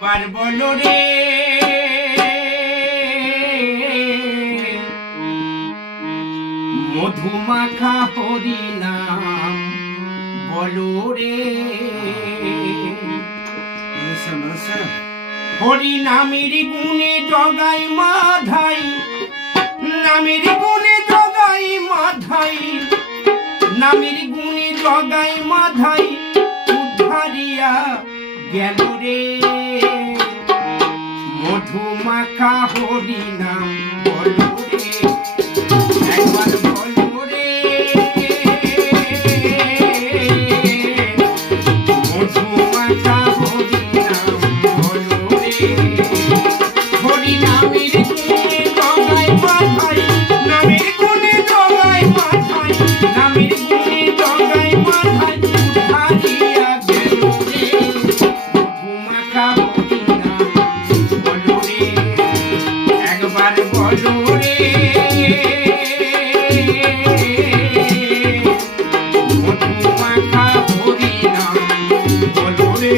বার বলো রে মধুমাখা হরি নাম বলো রে হরি নামের গুণে জগাই মাধাই নামের গুণে জগাই মাধাই নামের গুণে জগাই মাধাই উদ্ধারিয়া গেল রে মধুমাখা হরি নাম বলো রে একবার বলো রে মধুমাখা হরি নাম বলো রে হরি নামের গুণে জগাই মাধাই নামের গুণে জগাই মাধাই নামের গুণে জগাই মাধাই উদ্ধারিয়া গেল রে মধুমাখা হরি নাম বলো রে একবার বলো রে মধুমাখা হরি নাম বলো রে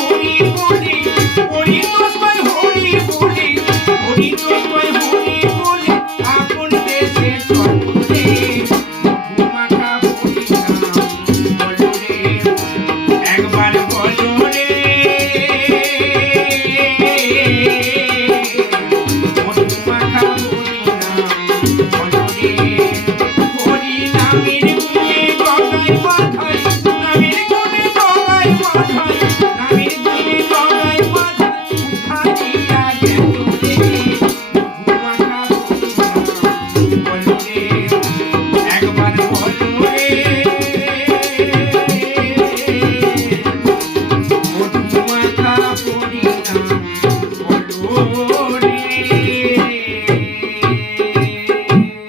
হরি